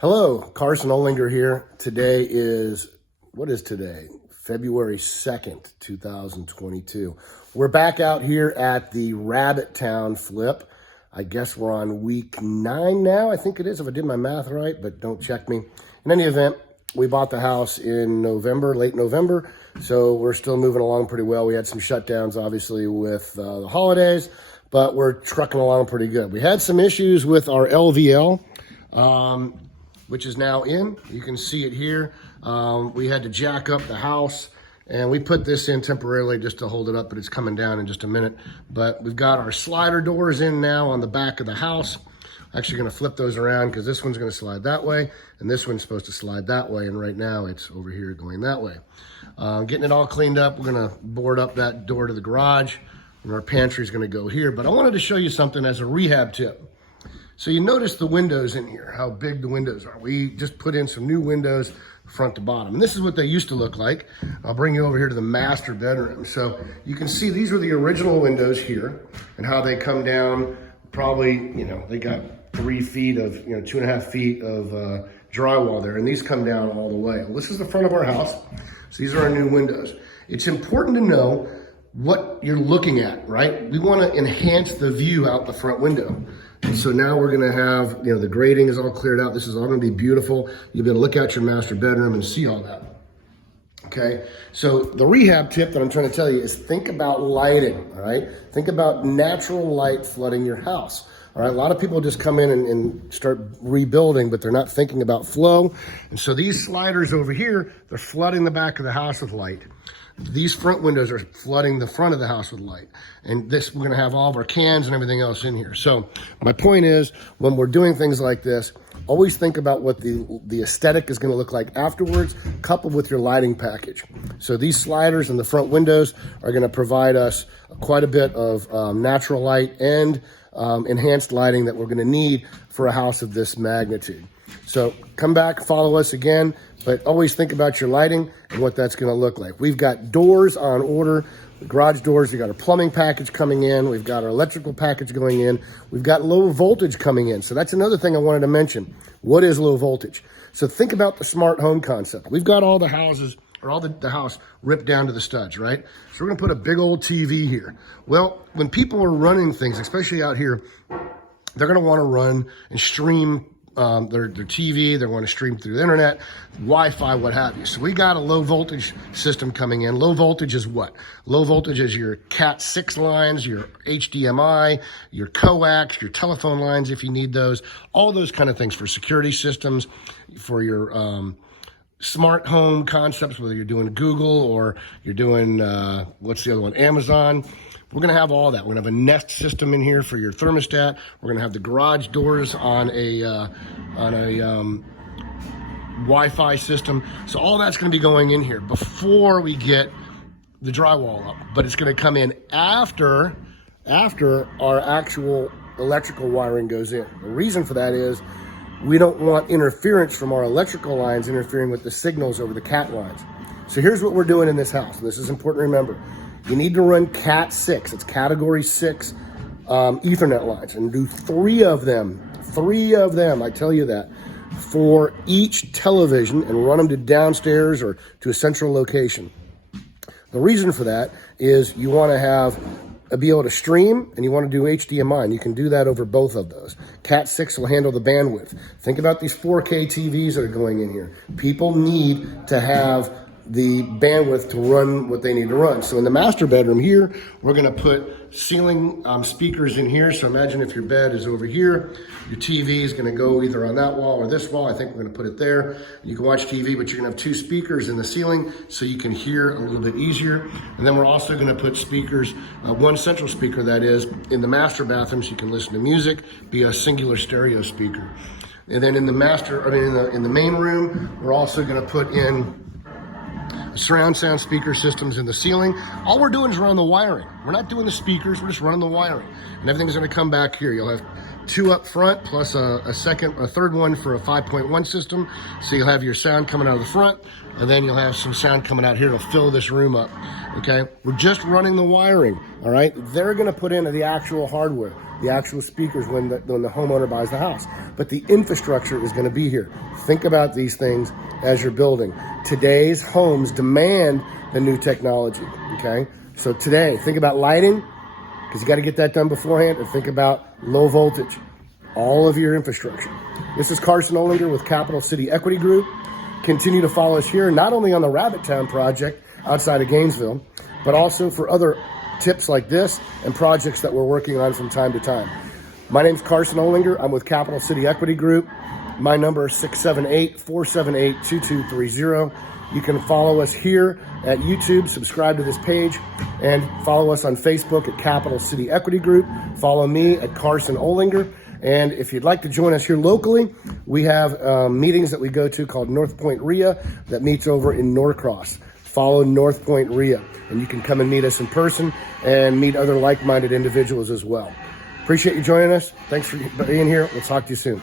Hello, Carson Olinger here. Today is, what is today? February 2nd, 2022. We're back out here at the Rabbit Town flip. I guess we're on week 9 now. I think it is, if I did my math right, but don't check me. In any event, we bought the house in November, late November, so we're still moving along pretty well. We had some shutdowns, obviously, with the holidays, but we're trucking along pretty good. We had some issues with our LVL, which is now in. You can see it here. We had to jack up the house, and we put this in temporarily just to hold it up, but it's coming down in just a minute. But we've got our slider doors in now on the back of the house. Actually gonna flip those around because this one's gonna slide that way, and this one's supposed to slide that way, and right now it's over here going that way. Getting it all cleaned up, we're gonna board up that door to the garage, and our pantry's gonna go here. But I wanted to show you something as a rehab tip. So you notice the windows in here, how big the windows are. We just put in some new windows front to bottom. And this is what they used to look like. I'll bring you over here to the master bedroom. So you can see these are the original windows here and how they come down probably, they got 3 feet of, 2.5 feet of drywall there. And these come down all the way. Well, this is the front of our house. So these are our new windows. It's important to know what you're looking at, right? We want to enhance the view out the front window. And so now we're gonna have, the grading is all cleared out. This is all gonna be beautiful. You'll be able to look out your master bedroom and see all that. Okay, so the rehab tip that I'm trying to tell you is think about lighting, all right? Think about natural light flooding your house. All right, a lot of people just come in and start rebuilding, but they're not thinking about flow. And so these sliders over here, they're flooding the back of the house with light. These front windows are flooding the front of the house with light. And this, we're gonna have all of our cans and everything else in here. So my point is, when we're doing things like this, always think about what the aesthetic is gonna look like afterwards, coupled with your lighting package. So these sliders and the front windows are gonna provide us quite a bit of natural light and enhanced lighting that we're gonna need for a house of this magnitude. So come back, follow us again, but always think about your lighting and what that's gonna look like. We've got doors on order, the garage doors, we've got our plumbing package coming in, we've got our electrical package going in, we've got low voltage coming in. So that's another thing I wanted to mention. What is low voltage? So think about the smart home concept. We've got all the houses, or all the house ripped down to the studs, right? So we're gonna put a big old TV here. Well, when people are running things, especially out here, they're gonna wanna run and stream their TV, they want to stream through the internet, Wi-Fi, what have you. So we got a low voltage system coming in. Low voltage is what? Low voltage is your Cat 6 lines, your HDMI, your coax, your telephone lines if you need those, all those kind of things for security systems, for your smart home concepts, whether you're doing Google or you're doing, what's the other one, Amazon. We're gonna have all that. We're gonna have a Nest system in here for your thermostat. We're gonna have the garage doors on a Wi-Fi system. So all that's gonna be going in here before we get the drywall up. But it's gonna come in after our actual electrical wiring goes in. The reason for that is we don't want interference from our electrical lines interfering with the signals over the Cat lines. So here's what we're doing in this house, and this is important to remember. You need to run Cat 6, it's category 6 Ethernet lines, and do 3 of them, I tell you that, for each television, and run them to downstairs or to a central location. The reason for that is you want to be able to stream, and you want to do HDMI, and you can do that over both of those. Cat 6 will handle the bandwidth. Think about these 4K TVs that are going in here. People need to have the bandwidth to run what they need to run. So in the master bedroom here, we're gonna put ceiling speakers in here. So imagine if your bed is over here, your TV is gonna go either on that wall or this wall. I think we're gonna put it there. You can watch TV, but you're gonna have 2 speakers in the ceiling so you can hear a little bit easier. And then we're also gonna put speakers, 1 central speaker that is, in the master bathroom so you can listen to music, be a singular stereo speaker. And then in the in the main room, we're also gonna put in surround sound speaker systems in the ceiling. All we're doing is running the wiring. We're not doing the speakers, we're just running the wiring. And everything's gonna come back here. You'll have 2 up front, plus a third one for a 5.1 system. So you'll have your sound coming out of the front, and then you'll have some sound coming out here to fill this room up. Okay, we're just running the wiring. All right, they're going to put in the actual hardware, the actual speakers when the homeowner buys the house. But the infrastructure is going to be here. Think about these things as you're building. Today's homes demand the new technology. Okay, so today, think about lighting, because you got to get that done beforehand, and think about low voltage, all of your infrastructure. This is Carson Olinger with Capital City Equity Group. Continue to follow us here, not only on the Rabbit Town project outside of Gainesville, but also for other tips like this and projects that we're working on from time to time. My name's Carson Olinger. I'm with Capital City Equity Group. My number is 678-478-2230. You can follow us here at YouTube, subscribe to this page, and follow us on Facebook at Capital City Equity Group. Follow me at Carson Olinger. And if you'd like to join us here locally, we have meetings that we go to called North Point RIA that meets over in Norcross. Follow North Point RIA, and you can come and meet us in person and meet other like-minded individuals as well. Appreciate you joining us. Thanks for being here. We'll talk to you soon.